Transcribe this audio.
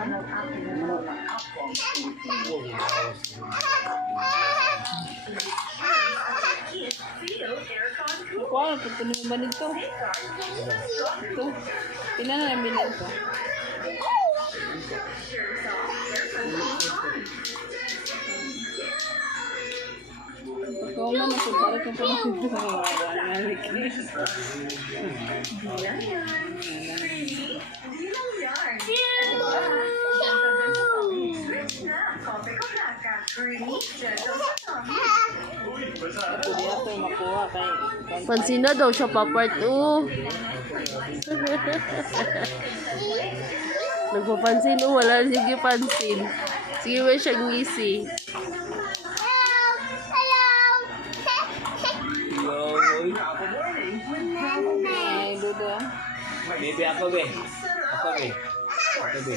Wow, patuloy ba nito? Ito. Pila na lang bilhin ko. Ikaw na masubara ka pa ng nalik. Pansin na daw siya pa part 2. Nagpapansin wala sige pansin. Sige ba siyang ngisi? Ay, Dudo. Baby, ako be. Ako be. Ako be.